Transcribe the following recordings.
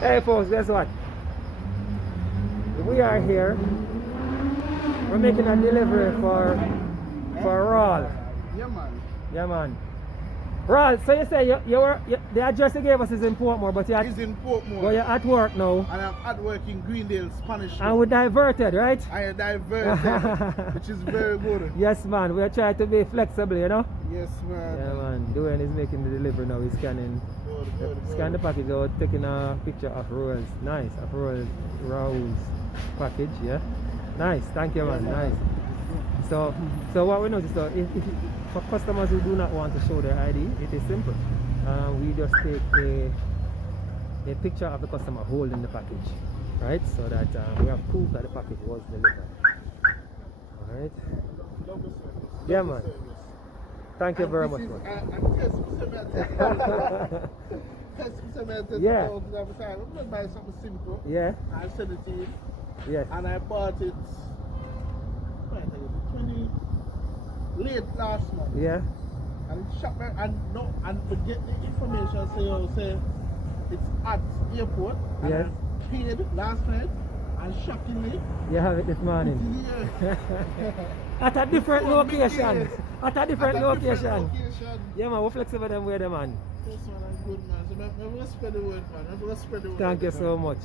Hey folks, guess what? We are here. We're making a delivery for Rawl. Yeah, man. Yeah, man. Rawl, so you say the address you gave us is in Portmore, but He's in Portmore. but you're at work now. And I'm at work in Greendale, Spanish. And we diverted, right? I diverted, which is very good. Yes, man. We're trying to be flexible, you know? Yes, man. Yeah, man. Dwayne is making the delivery now. He's scanning. Good. Scan the package out, taking a picture of Raul's. Nice, of Raul's package, yeah. Nice, thank you, man. Nice. So what we noticed, if for customers who do not want to show their ID, it is simple. We just take a picture of the customer holding the package, right? So that we have proof that the package was delivered. All right. Yeah, man. Thank you very much, man. Yeah. I'm going to buy something simple. Yeah. I sent it to you. Yes. And I bought it 20 late last month. Yeah. And Shipme and to get the information, say it's at airport. And Yes. I paid last night, and shockingly, You have it this morning. At a different location. At a different location. Yeah, man, we're flexible them way, man. Yes, man, I'm good, man. So I'm going to spread the word, man. I'm going to spread the word. Thank you so much.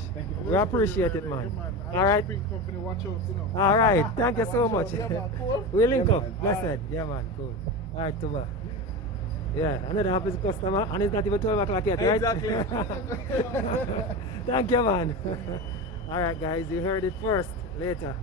We appreciate it, man. All right. Company, watch out, you know. All right. Thank you so much. Yeah, man, cool. We link Yeah, up. man. Blessed. Yeah, man. Cool. All right, Tuba. Yeah, another happy customer, and it's not even 12 o'clock yet, right? Exactly. Thank you, man. All right, guys. You heard it first. Later.